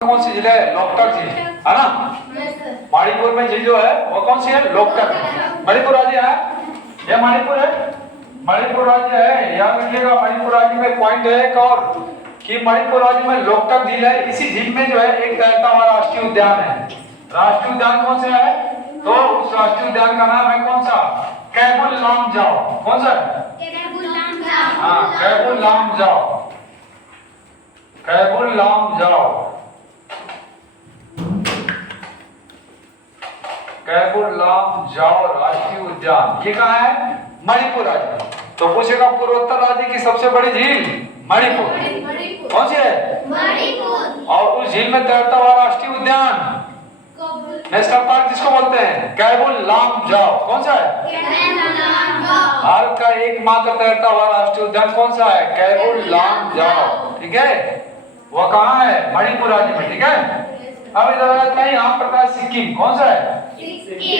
कौन सी झील है? लोकटक झील है ना। मणिपुर में झील जो है वो कौन सी है? लोकटक। मणिपुर राज्य है, ये मणिपुर है, मणिपुर राज्य है। याद रखिएगा मणिपुर राज्य में पॉइंट है एक और कि मणिपुर राज्य में लोकटक झील है। इसी झील में जो है एक तैरता हुआ राष्ट्रीय उद्यान है। राष्ट्रीय उद्यान कौन सा है? तो उस राष्ट्रीय उद्यान का नाम है कौन सा? कैबुल लामजाओ। कौन सा? हाँ, कैबुल लामजाओ। कैबुल लामजाओ, कैबुल लामजाओ राष्ट्रीय उद्यान। ये कहाँ है? मणिपुर राज्य। तो पूछेगा पूर्वोत्तर राज्य की सबसे बड़ी झील मणिपुर। कौन सी है? मणिपुर। और उस झील में तैरता हुआ राष्ट्रीय उद्यान नेशनल पार्क जिसको बोलते हैं कैबुल लामजाओ। कौन सा है? भारत का एकमात्र तैरता हुआ राष्ट्रीय उद्यान कौन सा है? कैबुल लामजाओ। ठीक है, वो कहाँ है? मणिपुर राज्य में। ठीक है, अब इधर आते हैं, यहाँ पड़ता है सिक्किम। कौन सा है?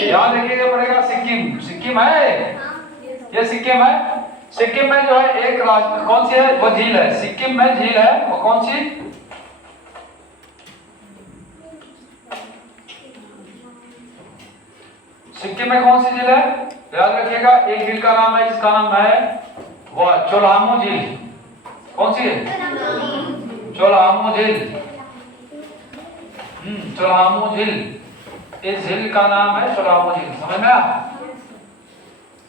याद रखिएगा पड़ेगा सिक्किम। सिक्किम है, ये सिक्किम है। सिक्किम में जो है एक राज्य कौन सी है? वो झील है। सिक्किम में झील है वो कौन सी? सिक्किम में कौन सी झील है? याद रखिएगा एक झील का नाम है जिसका नाम है वो चोलामू झील। कौन सी है? चोलामू झील। चोलामू झील, इस झील का नाम है चोलामू झील। समझ में आया?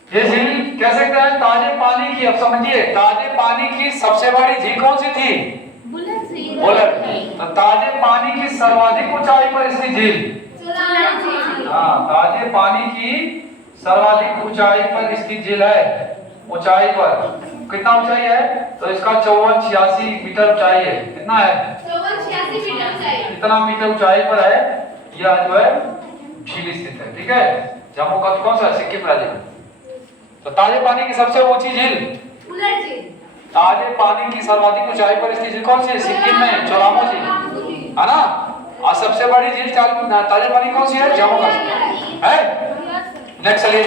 ये झील कह सकते हैं ताजे पानी की। अब समझिए, ताजे पानी की सबसे बड़ी झील कौन सी थी? बुलर। तो ताजे पानी की सर्वाधिक ऊंचाई पर स्थित झील, हाँ, ताजे पानी की सर्वाधिक ऊंचाई पर स्थित झील है। ऊंचाई पर कितना ऊंचाई है? तो इसका 54-86 मीटर ऊंचाई है। कितना है? 54-86 मीटर ऊंचाई। इतना मीटर ऊंचाई पर है यह जो है झील स्थित है। ठीक है, जम्मू का कौन सा? सिक्किम राज्य में। तो ताजे पानी की सबसे ऊंची झील बुलर झील। ताजे पानी की सर्वाधिक ऊंचाई पर स्थित झील कौन सी है? सिक्किम में चोलामू झील है ना। और सबसे बड़ी झील ताजे पानी कौन सी है? जम्मू कश्मीर है। नेक्स्ट चलिए,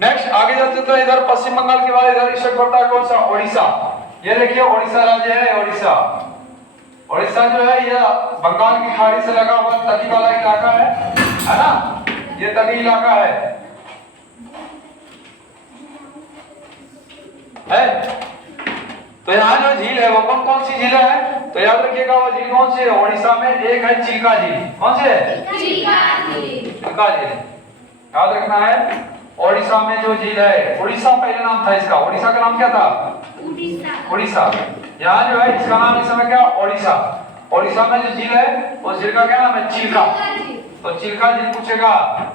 नेक्स्ट आगे जाते तो इधर पश्चिम बंगाल के बाद इधर इफेक्ट पड़ता है कौन सा? ओडिशा। ये देखिए ओडिशा राज्य है। ओडिशा, ओडिशा जो है यह बंगाल की खाड़ी से लगा हुआ तटी वाला इलाका है ना। ये तटी इलाका है। तो यहाँ जो झील है वो कौन सी झील है? तो याद रखिएगा वो झील कौन सी है? ओडिशा में एक है चिल्का झील। कौन सी है? चिल्का झील, याद रखना है। ओडिशा में जो झील है, उड़ीसा पहले नाम था इसका। ओडिशा का नाम क्या था? उड़ीसा। यहाँ जो है इसका नाम इस समय क्या? ओडिशा। ओडिशा में जो झील है उस झील का क्या नाम है? चिल्का। तो चिल्का झील पूछेगा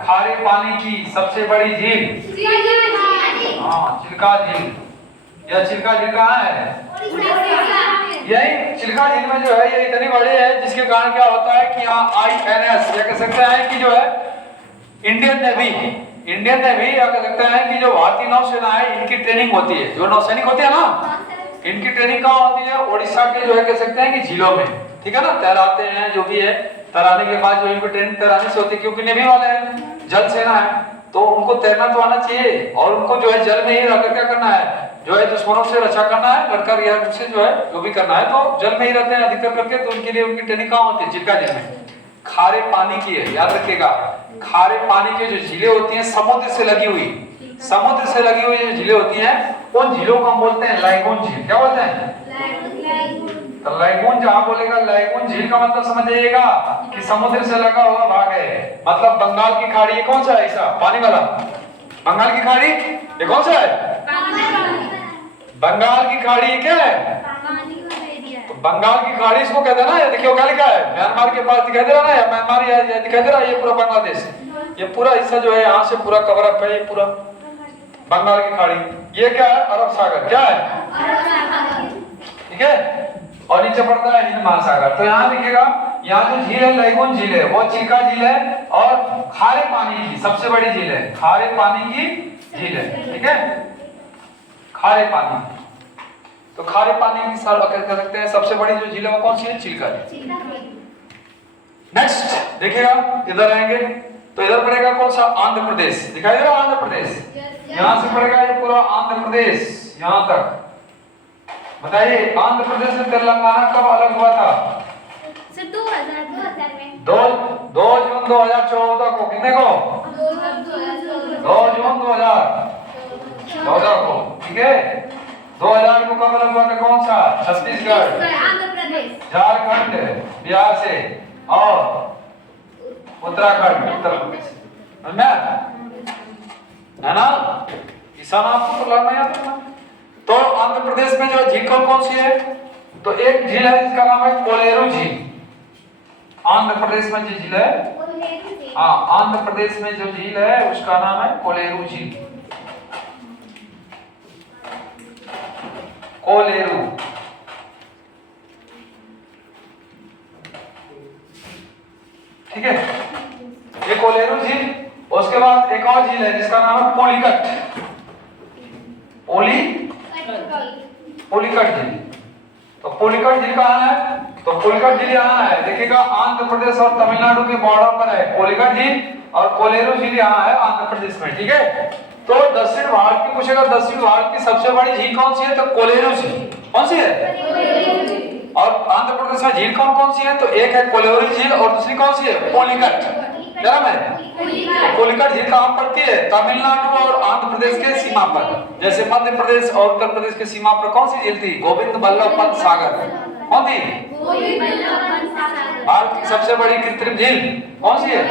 खारे पानी की सबसे बड़ी झील, हाँ, चिल्का झील। यह चिल्का झील कहाँ है? यही चिल्का झील में जो है ये इतनी बड़ी है जिसके कारण क्या होता है कि यहाँ INS या कह सकते हैं कि जो है इंडियन नेवी या कह सकते हैं कि जो भारतीय नौसेना है इनकी ट्रेनिंग होती है। जो नौसैनिक होते हैं ना, इनकी ट्रेनिंग कहाँ होती है? ओडिशा के जो है कह सकते हैं कि झीलों में। ठीक है ना, तैराते हैं जो भी है, तैराने के बाद जो इनको ट्रेनिंग तैराने से होती है क्योंकि नेवी वाले हैं, जल सेना है, तो उनको तैरना तो आना चाहिए। और उनको जो है जल में ही रहकर क्या करना है? जो है दुश्मनों से रक्षा करना है, लड़कर या से जो है जो भी करना है, तो जल में ही रहते हैं अधिकतर करके। तो उनके लिए उनकी ट्रेनिंग कहाँ होती है? चिल्का झील में। खारे पानी की है, याद रखिएगा। खारे पानी की जो झीलें होती हैं समुद्र से लगी हुई, समुद्र से लगी हुई जो झीलें होती हैं उन झीलों को हम बोलते हैं लैगून झील। क्या बोलते हैं? तो लैगून जहां बोलेगा, लैगून झील का मतलब समझ जाइएगा कि समुद्र से लगा हुआ भाग है। मतलब बंगाल की खाड़ी ये कौन सा है? ऐसा पानी वाला बंगाल की खाड़ी ये कौन सा है? बंगाल की खाड़ी क्या है? तो बंगाल की खाड़ी इसको कहते हैं ना। ये देखियो क्या लिखा है? म्यांमार के पास दिखाई दे रहा ना, या म्यांमार या दिखाई दे रहा है, ये पूरा बांग्लादेश, ये पूरा हिस्सा जो है यहाँ से पूरा कवर अप है, ये पूरा बंगाल की खाड़ी। ये क्या है? अरब सागर। क्या है? ठीक है, और नीचे पड़ता है हिंद महासागर। तो यहाँ देखिएगा, यहाँ जो झील है लैगून झील है वो चिल्का झील है और खारे पानी की सबसे बड़ी झील है। खारे पानी की झील है। ठीक है, खारे पानी। तो खारे पानी की कह सकते हैं सबसे बड़ी जो झील है वो कौन सी है? चिल्का झील। नेक्स्ट देखिएगा, इधर आएंगे तो इधर पड़ेगा कौन सा? आंध्र प्रदेश। दिखाई दे रहा आंध्र प्रदेश? यहाँ से पड़ेगा ये पूरा आंध्र प्रदेश यहाँ तक। बताइए आंध्र प्रदेश से तेलंगाना कब अलग हुआ था? 2000 दो 2 जून 2014 को, कितने को? 2 जून 2000 को, ठीक है। 2000 को कब अलग हुआ था? कौन सा? छत्तीसगढ़, झारखंड, बिहार से, और उत्तराखंड, उत्तर प्रदेश, है ना? किसान आपको तो लड़ना याद रखना। तो आंध्र प्रदेश में जो झील कौन सी है? तो एक झील है जिसका नाम है कोलेरू झील। आंध्र प्रदेश में जो झील है, हाँ, आंध्र प्रदेश में जो झील है उसका नाम है कोलेरू झील। कोलेरू, ठीक है, ये कोलेरू झील। उसके बाद एक और झील है जिसका नाम है पोलिकट, पोलिकट झील। तो पोलिकट झील कहाँ है? तो पोलिकट झील यहाँ है, देखिएगा, आंध्र प्रदेश और तमिलनाडु के बॉर्डर पर है पोलिकट झील, और कोलेरू झील यहाँ है आंध्र प्रदेश में, ठीक है। तो दक्षिण भारत की पूछेगा, दक्षिण भारत की सबसे बड़ी झील कौन सी है? तो कोलेरू झील। कौन सी है? और आंध्र प्रदेश में झील कौन सी है? तो एक है कोलेरू झील और दूसरी कौन सी है? पोलिकट। क्या नाम है? पोलिकट झील कहाँ पड़ती है? तमिलनाडु और आंध्र प्रदेश के सीमा पर। जैसे मध्य प्रदेश और उत्तर प्रदेश के सीमा पर कौन सी झील थी? गोविंद बल्लभ पंत सागर। कौन थी? भारत की सबसे बड़ी कृत्रिम झील कौन सी है?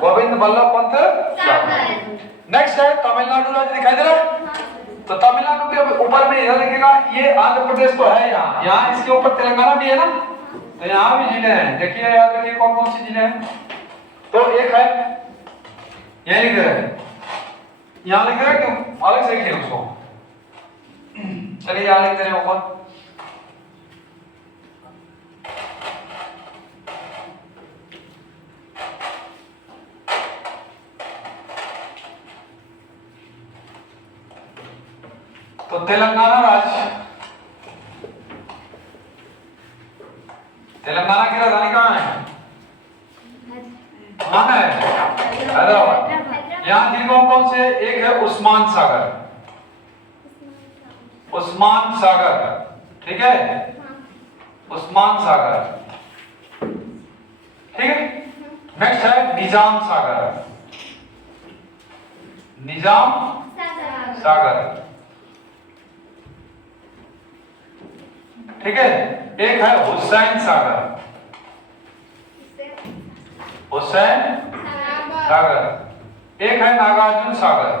गोविंद बल्लभ पंत सागर। नेक्स्ट है तमिलनाडु राज्य, दिखाई दे रहा है? तो तमिलनाडु के ऊपर में इधर देखिएगा, ये आंध्र प्रदेश तो है, यहाँ इसके ऊपर तेलंगाना भी है ना, तो यहाँ भी जिले हैं। देखिए, याद रखिए कौन सी जिले हैं। तो एक है, यही लिख रहे हैं, यहाँ लिख रहे हैं, क्यों अलग से लिखिए उसको, चलिए यहाँ लिख रहे हैं ऊपर। तो तेलंगाना राज्य, तेलंगाना की राजधानी कहाँ है? कहाँ है? हैदराबाद। यहाँ झील कौन से? एक है उस्मान सागर, उस्मान सागर, ठीक है, उस्मान सागर, ठीक है। नेक्स्ट है निजाम सागर, निजाम सागर, ठीक है। एक है हुसैन सागर, हुसैन सागर। एक है नागार्जुन सागर,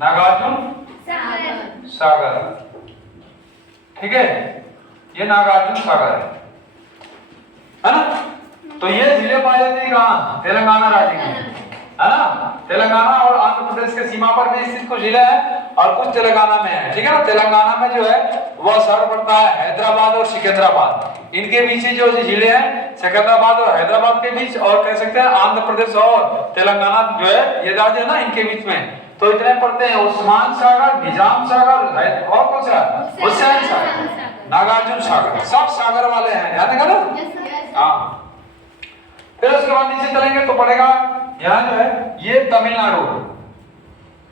नागार्जुन सागर, ठीक है, ये नागार्जुन सागर है ना। तो ये जिले पाए जाते हैं कहाँ? तेलंगाना राज्य में, है ना। तेलंगाना और आंध्र प्रदेश के सीमा पर भी स्थित कुछ जिले हैं और कुछ तेलंगाना में है, ठीक है ना। तेलंगाना में जो है वह शहर पड़ता है हैदराबाद और सिकंदराबाद। इनके बीच जो जिले हैं सिकंदराबाद और हैदराबाद के बीच, और कह सकते हैं आंध्र प्रदेश और तेलंगाना जो है ये राज्य है ना, इनके बीच में। तो इतने पड़ते हैं, उस्मान सागर, निजाम सागर, और कौन सा? हुसैन सागर, नागार्जुन सागर, सब सागर वाले हैं, ध्यान देगा ना। हाँ, फिर उसके बाद नीचे चलेंगे तो पड़ेगा यहाँ जो है ये तमिलनाडु,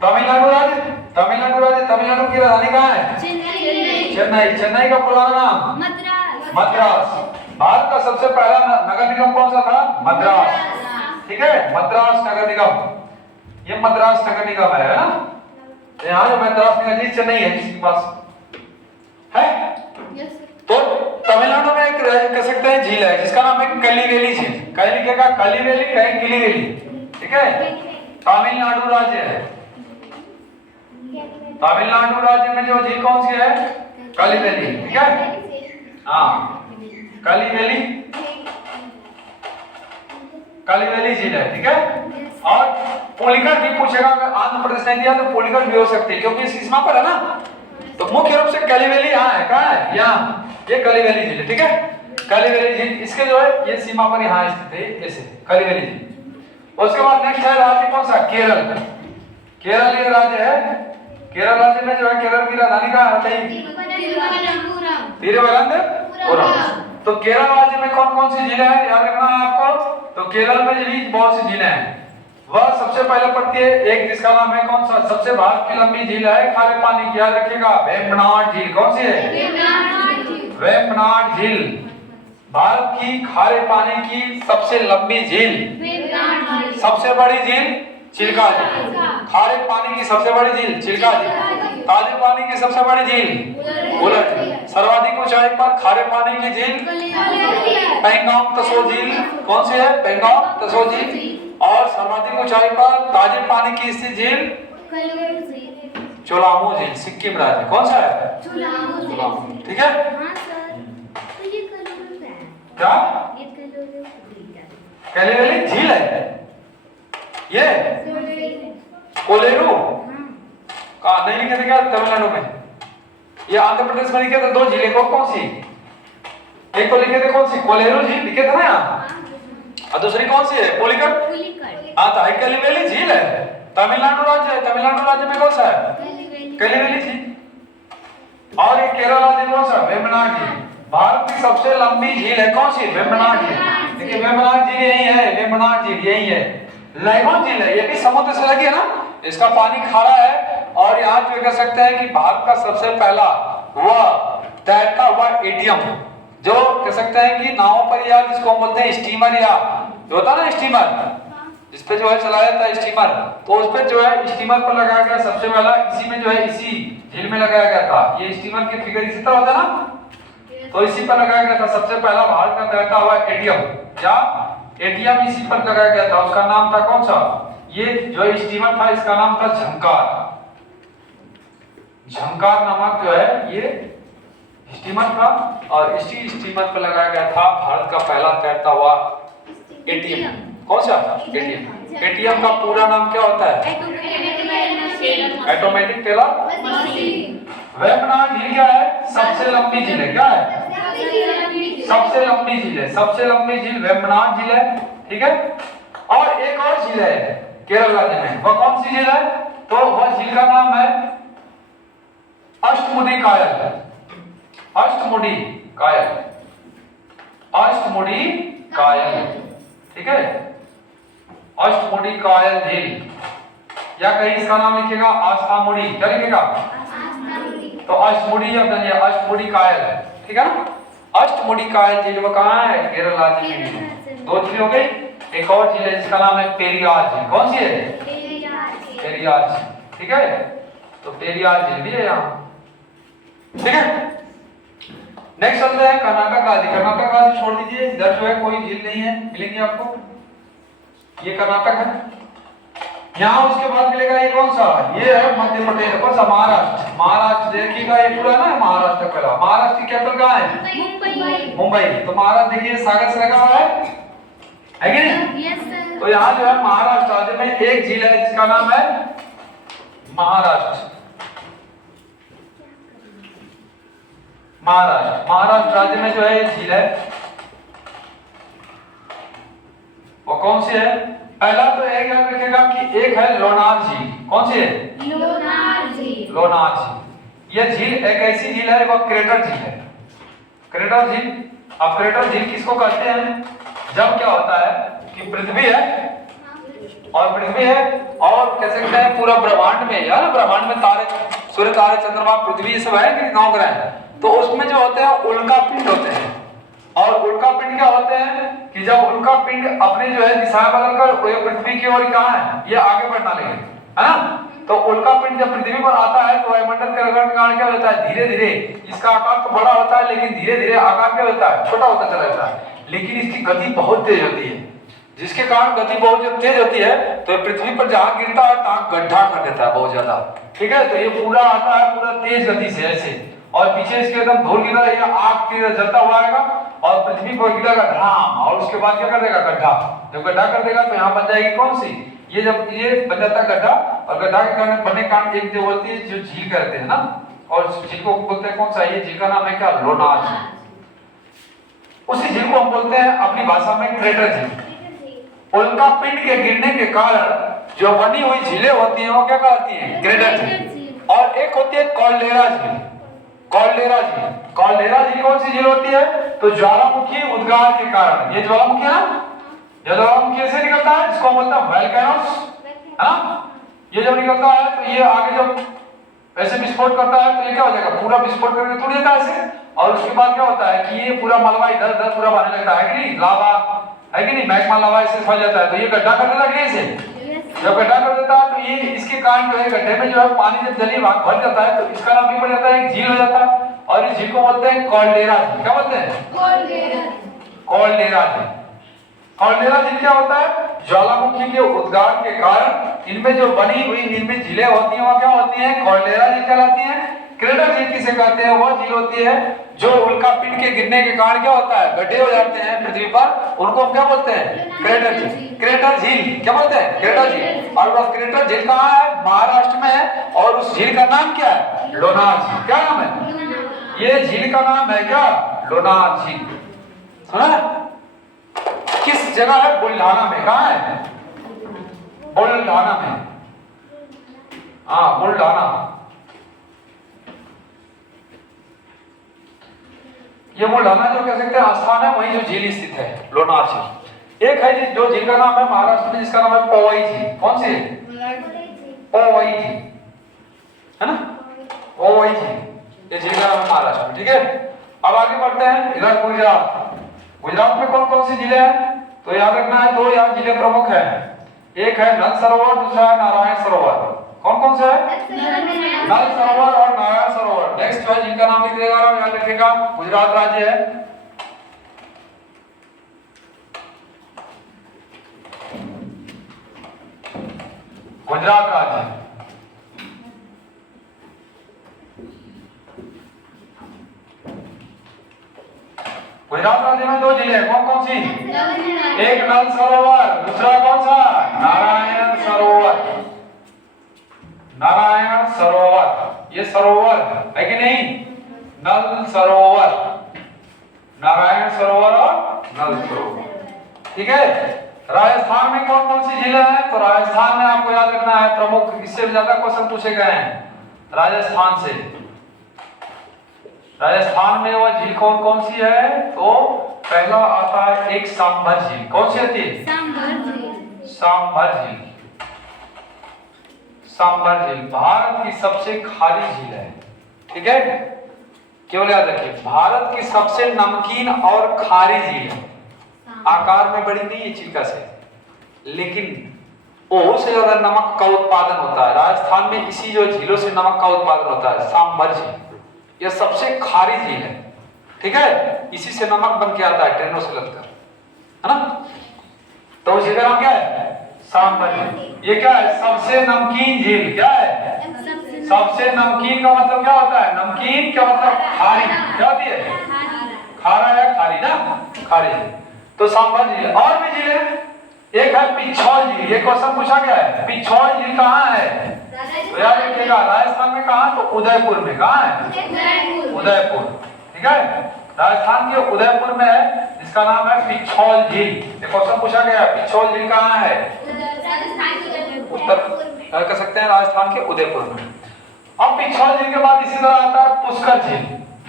तमिलनाडु राज्य, तमिलनाडु राज्य, तमिलनाडु की राजधानी कहाँ है? चेन्नई। चेन्नई का पुराना नाम मद्रास। भारत का सबसे पहला नगर निगम कौन सा था? मद्रास, ठीक है, मद्रास नगर निगम। ये मद्रास नगर निगम है ना। यहाँ जो मद्रास नगर निगम चेन्नई है, किसके पास है? तो तमिलनाडु में एक कह सकते हैं झील है जिसका नाम है कलिवेली झील। कहीं लिखेगा कलिवेली, कहीं किलीवेली, ठीक है। तमिलनाडु राज्य है, तमिलनाडु राज्य में जो झील कौन सी है? कलिवेली, ठीक है, हाँ, कलिवेली, कलिवेली झील है, ठीक है। और पोलिकट भी पूछेगा, अगर आंध्र प्रदेश नहीं दिया तो पोलिकट भी हो सकती है क्योंकि सीमा पर है ना। तो मुख्य रूप से कलिवेली यहाँ है, कहाँ है? यहाँ, ये कलिवेली झील है, ठीक है। कलिवेली झील इसके जो है ये सीमा पर यहाँ स्थित है, ऐसे कलिवेली झील। उसके बाद नेक्स्ट है राज्य कौन सा? केरल। केरल ये राज्य है, केरल राज्य में जो है केरल की राजधानी कहाँ है? तिरुवनंतपुरम। तो केरल राज्य में कौन कौन सी झीलें हैं याद रखना है आपको। तो केरल में भी बहुत सी झीलें हैं। वह सबसे पहले पड़ती है एक जिसका नाम है कौन सा? सबसे भारत की लंबी झील है खारे पानी की, याद रखिएगा, वेम्बनाड झील। कौन सी है? वेम्बनाड झील भारत की खारे पानी की सबसे लंबी झील, सबसे बड़ी झील चिल्का झील। खारे पानी की सबसे बड़ी झील चिल्का झील, ताजे पानी की सबसे बड़ी झील वुलर झील। सर्वाधिक ऊंचाई पर खारे पानी की झील पैंगोंग त्सो झील। कौन सी है? पैंगोंग त्सो झील। और सर्वाधिक ऊंचाई पर ताजे पानी की स्थित झील चोलामो झील, सिक्किम राज्य। कौन सा है? चोलामो। ठीक है। क्या? कैलेली झील है ये? कोलेरू कहा नहीं लिखे थे क्या तमिलनाडु में? ये आंध्र प्रदेश में लिखे थे दो झीलें को, कौन सी? एक तो लिखे थे कौन सी? कोलेरू झील लिखे थे ना यहाँ, और दूसरी कौन सी है? पुलिकट। हाँ तो कैलेली झील है, तमिलनाडु राज्य है। तमिलनाडु राज्य में कौन सा है? कैलेली झील। और एक केरल राज्य कौन सा? वेम्बनाड झील। भारत की सबसे लंबी झील है कौन सी? वेम्बनाड झील। देखिए वेम्बनाड झील यही है, वेम्बनाड झील यही है। लैगोन झील है, ये भी समुद्र से लगी है ना, इसका पानी खारा है। और यहाँ पे कह सकते हैं कि भारत का सबसे पहला वह तैरता हुआ एटीएम, जो कह सकते हैं कि नावों पर या जिसको हम बोलते हैं स्टीमर, या जो होता है ना स्टीमर जिसपे जो है चलाया जाता है स्टीमर, तो उस पे जो है स्टीमर पर लगाया गया सबसे पहला, इसी में जो है इसी झील में लगाया गया था। ये स्टीमर की फिगर इसी तरह होता है ना, तो इसी पर लगाया गया था सबसे पहला भारत का तैरता हुआ एटीएम, या एटीएम इसी पर लगाया गया था। उसका नाम था कौन सा? ये जो स्टीमर था इसका नाम था झंकार। झंकार नामक जो है ये स्टीमर था, और इसी स्टीमर पर लगाया गया था भारत का पहला तैरता हुआ एटीएम। कौन सा? एटीएम। एटीएम का पूरा नाम क्या होता है? Automatic teller machine. वेम्बनाड झील क्या है? सबसे लंबी झील है। क्या है? सबसे लंबी झील है। सबसे लंबी झील वेम्बनाड झील है। ठीक है। और एक और झील है केरल राज्य में, वह कौन सी झील है? तो वह झील का नाम है अष्टमुडी कायल। अष्टमुडी कायल, अष्टमुडी कायल। ठीक है। अष्टमुडी कायल झील, या कहीं इसका नाम लिखेगा आस्थामुडी। क्या लिखेगा? तो अष्टमुडी या अष्टमुडी कायल। ठीक है ना। अष्टमुडी कायल झील वो कहाँ है? केरल राज्य में। दो झील हो गई। एक और झील है जिसका नाम है पेरियार झील। कौन सी है? पेरियार झील। ठीक है। तो पेरियार झील भी है यहाँ। ठीक है। नेक्स्ट चलते हैं कर्नाटक राज्य। कर्नाटक राज्य छोड़ दीजिए, इधर जो है कोई झील नहीं है, मिलेंगे आपको। ये कर्नाटक है। यहाँ उसके बाद मिलेगा ये कौन सा? ये है मध्य प्रदेश। कौन सा? महाराष्ट्र। महाराष्ट्र देखिएगा ये पूरा ना महाराष्ट्र पहला। महाराष्ट्र की कैपिटल कहाँ है? मुंबई। तो महाराष्ट्र देखिए सागर से लगा हुआ है कि नहीं? तो यहाँ जो है महाराष्ट्र राज्य में एक झील है जिसका नाम है महाराष्ट्र। महाराष्ट्र। महाराष्ट्र राज्य में जो है एक झील है, वो कौन सी है? पहला तो एक याद रखिएगा कि एक है लोनार झील। कौन सी है? लोनार झील। लोनार झील। यह झील एक ऐसी झील है, वह क्रेटर झील है। क्रेटर झील। अब क्रेटर झील किसको कहते हैं? जब क्या होता है कि पृथ्वी है, और पृथ्वी है और कह सकते हैं पूरा ब्रह्मांड में, या ना ब्रह्मांड में तारे, सूर्य, तारे, चंद्रमा, पृथ्वी, ये सब है कि नौ ग्रह हैं। तो उसमें जो होते हैं उल्का पिंड होते हैं। और उल्का पिंड क्या होते हैं कि जब उल्का पिंड अपने जो है दिशा बदलकर पृथ्वी की ओर कहाँ है, ये आगे बढ़ना लगे, है ना। तो उल्का पिंड जब पृथ्वी पर आता है तो वायुमंडल के रगड़ के कारण क्या होता है? धीरे धीरे इसका आकार तो बड़ा होता है, लेकिन धीरे धीरे आकार क्या होता है? छोटा होता चला जाता है। लेकिन इसकी गति बहुत तेज होती है, जिसके कारण गति बहुत जब तेज होती है तो पृथ्वी पर जहां गिरता है तहां गड्ढा कर देता है बहुत ज्यादा। ठीक है। तो ये पूरा आता है पूरा तेज गति से ऐसे, और पीछे इसके एकदम धूल गिरा, ये आग तेज जलता हुआ आएगा और पृथ्वी पर गिरेगा धड़ाम, और उसके बाद क्या कर देगा? गड्ढा। जब गड्ढा कर देगा तो यहाँ बन जाएगी कौन सी? ये जब ये बन जाता है गड्ढा, और गड्ढा के कारण बनने कारण एक जो होती है जो झील कहते हैं ना, और झील को बोलते हैं कौन सा? ये झील का नाम है क्या? लोनार झील। उसी झील को हम बोलते हैं अपनी भाषा में क्रेटर झील। उल्का पिंड के गिरने के कारण जो बनी हुई झीलें होती हैं वो क्या कहती हैं? क्रेटर झील। और एक होती है कॉल्डेरा झील। कॉल्डेरा झील। कॉल्डेरा झील कौन सी झील होती है? तो ज्वालामुखी उद्गार के कारण, ये ज्वालामुखी है ना, ज्वालामुखी से निकलता है जिसको हम बोलते हैं वोल्केनोस, है ना। ये जब निकलता है तो ये आगे जब ऐसे विस्फोट करता है तो ये क्या हो जाएगा? पूरा विस्फोट करके टूट जाता है ऐसे, और उसके बाद क्या होता है कि ये पूरा मलबा इधर उधर पूरा बहने लगता है कि नहीं, लावा है कि नहीं, मैग्मा लावा ऐसे फैल जाता है, तो ये गड्ढा कर देता है इसे, जब गड्ढा कर देता है तो ये इसके कारण जो है गड्ढे में जो है पानी जब जलीय भाग भर जाता है तो इसका नाम भी पड़ जाता है, एक झील हो जाता है, और इस झील को बोलते हैं कॉल्डेरा झील। क्या बोलते हैं? कॉल्डेरा झील। कॉल्डेरा झील क्या होता है? ज्वालामुखी के उद्गार के कारण इनमें जो बनी हुई निर्मित झीलें होती हैं वो क्या होती हैं? कॉल्डेरा झील कहलाती हैं। क्रेटर झील किसे कहते हैं? वो झील होती है जो उल्का पिंड के गिरने के कारण क्या होता है, गड्ढे हो जाते हैं पृथ्वी पर, उनको हम क्या बोलते हैं? क्रेटर झील। क्रेटर झील क्या बोलते हैं? क्रेटर झील। और वो क्रेटर झील कहाँ है? महाराष्ट्र में है, और उस झील का नाम क्या है? लोनार झील। क्या नाम है? ये झील का नाम है क्या? लोनार झील। सुना? किस जगह है? बुल्ढाना में। कहाँ है? बुल्ढाना में। हाँ, बुल्ढाना। ये बुल्ढाना जो कह सकते हैं स्थान है, वही जो झील स्थित है, लोनार झील। एक है जो झील का नाम है महाराष्ट्र में, जिसका नाम है पोवई झील। कौन सी? पोवई झील, है ना, पोवई झील। ये झील का नाम है महाराष्ट्र में। ठीक है, अब आगे बढ़ते हैं इधर गुजरात। गुजरात में कौन कौन सी जिले हैं? तो याद रखना है, दो यहाँ जिले प्रमुख हैं, एक है नल सरोवर, दूसरा है नारायण सरोवर। कौन कौन से है? नल सरोवर और नारायण सरोवर। नेक्स्ट है जिनका नाम लिख देगा, याद रखिएगा, गुजरात राज्य है। गुजरात राज्य। गुजरात राज्य में दो जिले हैं, कौन कौन सी? एक नल सरोवर, दूसरा कौन सा? नारायण सरोवर। नारायण सरोवर, ये सरोवर है कि नहीं? नल सरोवर, नारायण सरोवर और नल सरोवर। ठीक है, राजस्थान में कौन कौन सी झीलें हैं? तो राजस्थान में आपको याद रखना है प्रमुख, इससे ज्यादा क्वेश्चन पूछे गए हैं राजस्थान से। राजस्थान में वो झील कौन कौन सी है? तो पहला आता है एक सांभर झील। कौन सी आती है? सांभर झील। सांभर झील भारत की सबसे खारी झील है। ठीक है, केवल याद रखिए, भारत की सबसे नमकीन और खारी झील है। आकार में बड़ी नहीं है चिल्का से, लेकिन बहुत से ज्यादा नमक का उत्पादन होता है। राजस्थान में इसी जो झीलों से नमक का उत्पादन होता है, सांभर झील, यह सबसे खारी झील है। ठीक है, इसी से नमक बन के आता है ट्रेनों से लगकर, है ना। तो उस झील का नाम क्या है? सांभर झील। ये क्या है? सबसे नमकीन झील। क्या है? सबसे नमकीन का मतलब क्या होता है? नमकीन क्या मतलब? खारी। क्या होती है? खारा या खारी ना, खारी। तो सांभर झील। और भी झील है, एक है पिछोल झील। ये क्वेश्चन पूछा गया है, पिछोल झील कहाँ है? तो याद रखिएगा, राजस्थान में कहाँ? तो उदयपुर में। कहाँ है? उदयपुर। ठीक है, राजस्थान के उदयपुर में है, जिसका नाम है पिछोल झील। ये क्वेश्चन पूछा गया है, पिछोल झील कहाँ है? उत्तर कह सकते हैं राजस्थान के उदयपुर में। अब पिछोल झील के बाद इसी तरह आता है पुष्कर झील।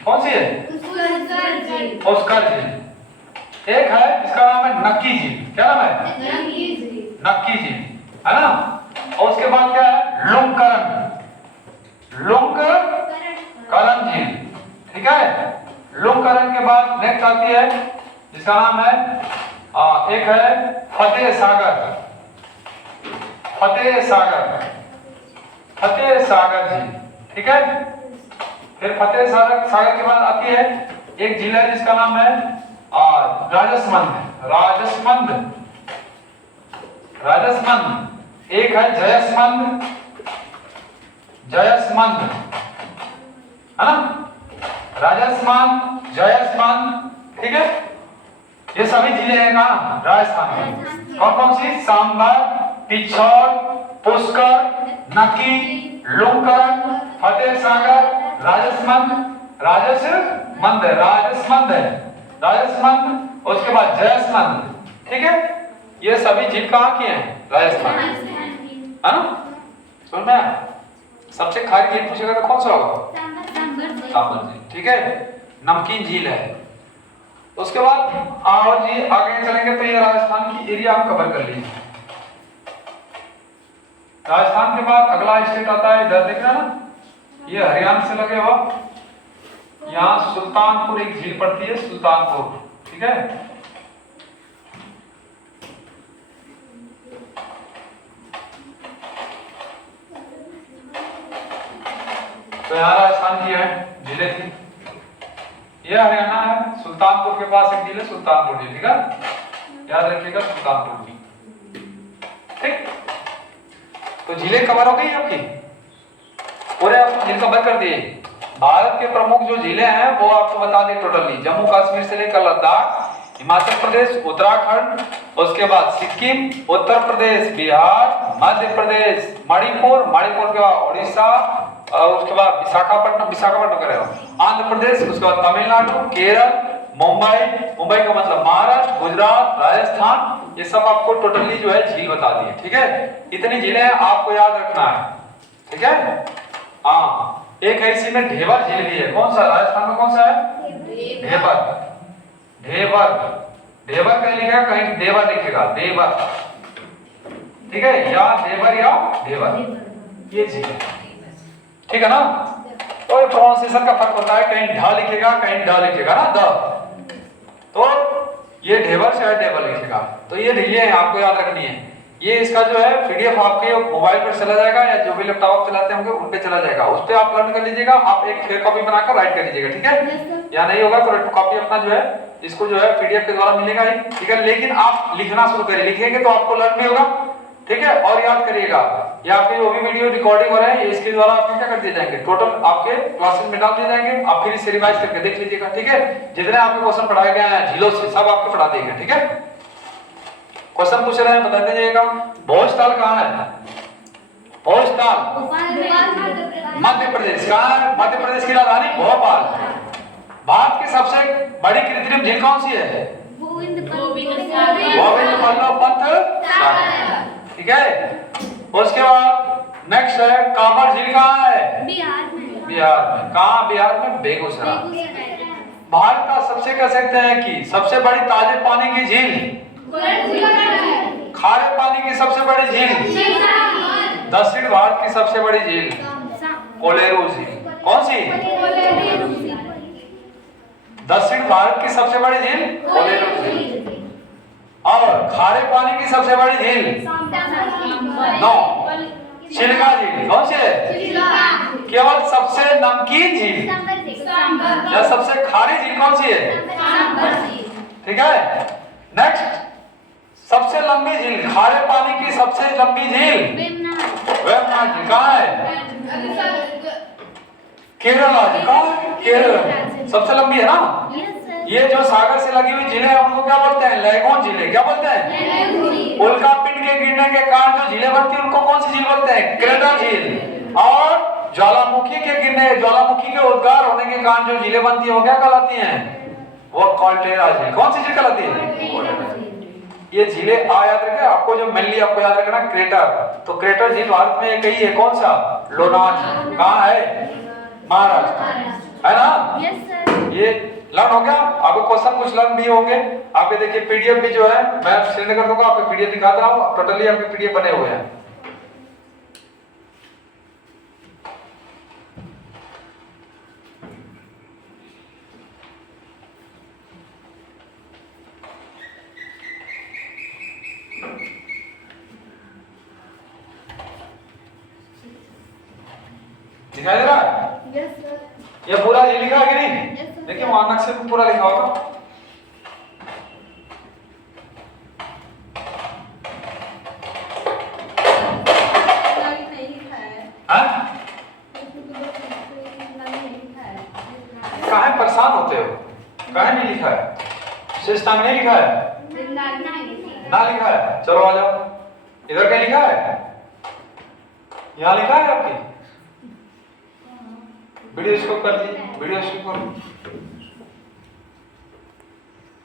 कौन सी है? पुष्कर झील। एक है जिसका नाम है नक्की झील। क्या नाम है? नक्की झील, है ना। और उसके बाद क्या है? लुंकरन। लुंकरन झील। ठीक है, लुंकरन के बाद नेक्स्ट आती है जिसका नाम है एक है फतेह सागर। फतेह सागर झील। ठीक है, फिर फतेह सागर के बाद आती है एक झील है जिसका नाम है राजसमंद। एक है जयसमंद, है ना, राजसमंद, जयसमंद। ठीक है, ये सभी झीलें हैं कहाँ? राजस्थान में। कौन कौन सी? सांभर, पिछोल, पुष्कर, नक्की, लुंकरन, फतेह सागर, राजसमंद, उसके बाद जयसमंद। ठीक है, ये सभी झील कहाँ की हैं? राजस्थान, है ना। समझ में आया? सबसे खारी झील पूछेगा तो कौन सा होगा? सांभर झील। ठीक है, नमकीन झील है। उसके बाद और जी आगे चलेंगे तो ये राजस्थान की एरिया हम कवर कर लेंगे। राजस्थान के बाद अगला स्टेट आता है, इधर देखना ना, ये हरियाणा से लगे हुआ, यहाँ सुल्तानपुर एक झील पड़ती है, सुल्तानपुर, ठीक है। तो यहाँ राजस्थान की है झीलें थी, ये हरियाणा है, सुल्तानपुर के पास एक झील है, सुल्तानपुर झील, ठीक है, याद रखिएगा सुल्तानपुर की, ठीक। तो झीलें कवर हो गई आपकी, पूरे आपको झील कवर कर दिए। भारत के प्रमुख जो झीलें हैं वो आपको बता दें टोटली, जम्मू कश्मीर से लेकर लद्दाख, हिमाचल प्रदेश, उत्तराखंड, उसके बाद सिक्किम, उत्तर प्रदेश, बिहार, मध्य प्रदेश, मणिपुर, मणिपुर के बाद उड़ीसा, और उसके बाद विशाखापट्टनम करेगा, आंध्र प्रदेश, उसके बाद तमिलनाडु, केरल, मुंबई, मुंबई का मतलब महाराष्ट्र, गुजरात, राजस्थान, ये सब आपको टोटली जो है झील बता दी है, ठीक है। इतनी झीलें आपको याद रखना है, ठीक है। हाँ, एक है इसी में ढेबर झील भी है, कौन सा राजस्थान में कौन सा है? ढेबर, ढेबर, ढेबर कहीं लिखेगा, कहीं देवर लिखेगा, देवर, ठीक है, या देवर या ढेबर, ये झील है, ठीक है ना। तो ये प्रोनाउंसिएशन का फर्क होता है, कहीं ढ लिखेगा, कहीं ढ लिखेगा ना, द, तो ये ढेबर से ढेबर लिखेगा। तो ये आपको याद रखनी है। ये इसका जो है पीडीएफ आपके मोबाइल पर चला जाएगा, या जो भी लैपटॉप आप चलाते होंगे उन पे चला जाएगा, उस पे आप लर्न कर लीजिएगा। आप एक फेयर कॉपी बनाकर राइट कर लीजिएगा, ठीक है। या नहीं होगा तो रेड कॉपी अपना जो है इसको जो है पीडीएफ के द्वारा मिलेगा ही, ठीक है। लेकिन आप लिखना शुरू करिए, लिखेंगे तो आपको लर्न भी होगा, ठीक है। और याद करिएगा, ये आपके जो भी वीडियो रिकॉर्डिंग हो रहे हैं इसके द्वारा आपके क्या कर दिए जाएंगे, टोटल आपके क्लासेस में डाल दिए जाएंगे, आप फिर इसे रिवाइज करके देख लीजिएगा, ठीक है। जितने आपके क्वेश्चन पढ़ाए गए हैं झीलों से सब आपको पढ़ा देंगे, ठीक है। क्वेश्चन पूछ रहे हैं, बता दीजिएगा। भोजताल कहाँ है? भोजताल मध्य प्रदेश। कहाँ है? मध्य प्रदेश की राजधानी भोपाल। भारत की सबसे बड़ी कृत्रिम झील कौन सी है? गोविंद बल्लभ पंत सागर, ठीक है। उसके बाद नेक्स्ट है कांवर झील कहाँ है? बिहार में। बिहार में कहाँ? बिहार में बेगूसराय। भारत का सबसे कह सकते हैं कि सबसे बड़ी ताजे पानी की झील, खारे पानी की सबसे बड़ी झील, दक्षिण भारत की सबसे बड़ी झील कोलेरू झील। कौन सी? दक्षिण भारत की सबसे बड़ी झील कोलेरू झील। और खारे पानी की सबसे बड़ी झील नो चिल्का झील। कौन सी है? केवल सबसे नमकीन झील या सबसे खारी झील कौन सी है? ठीक है। नेक्स्ट, सबसे लंबी झील, खारे पानी की सबसे लंबी झील वेम्बनाड झील कहाँ है? केरला झील। कहाँ है? केरल सबसे लंबी है ना। ये जो सागर से लगी हुई झीलें हैं उनको क्या बोलते हैं? लैगून झीलें। क्या बोलते हैं? उल्कापिंड के गिरने के कारण जो झीलें बनती हैं उनको कौन सी झील बोलते हैं? क्रेटर झील। और ज्वालामुखी के गिरने, ज्वालामुखी के उद्गार होने के कारण जो झीलें बनती है वो क्या कहलाती हैं? वो कॉल्टेरा झील। कौन सी झील कहलाती है? ये झीलें याद रखें आपको, जो मेनली आपको याद रखना क्रेटर। तो क्रेटर झील भारत में एक ही है, कौन सा? लोनार झील। कहाँ है? महाराष्ट्र, है ना। ये लर्न हो गया। आपको क्वेश्चन कुछ लर्न भी होंगे। आपके देखिए पीडीएफ भी जो है मैं सेंड कर दूंगा, आपको पीडीएफ दिखा रहा हूँ। टोटली आपके पीडीएफ बने हुए हैं। दिखाई दे रहा है? Yes sir. ये पूरा ये लिखा है कि नहीं? Yes sir. देखिए वहां नक्शे में पूरा लिखा होगा। कहाँ परेशान होते हो? कहाँ नहीं लिखा है? विशेषता में नहीं लिखा है? ना लिखा है। चलो आ जाओ। इधर क्या लिखा है? यहाँ लिखा है आपकी वीडियो स्टॉप कर दी, वीडियो स्टॉप करो।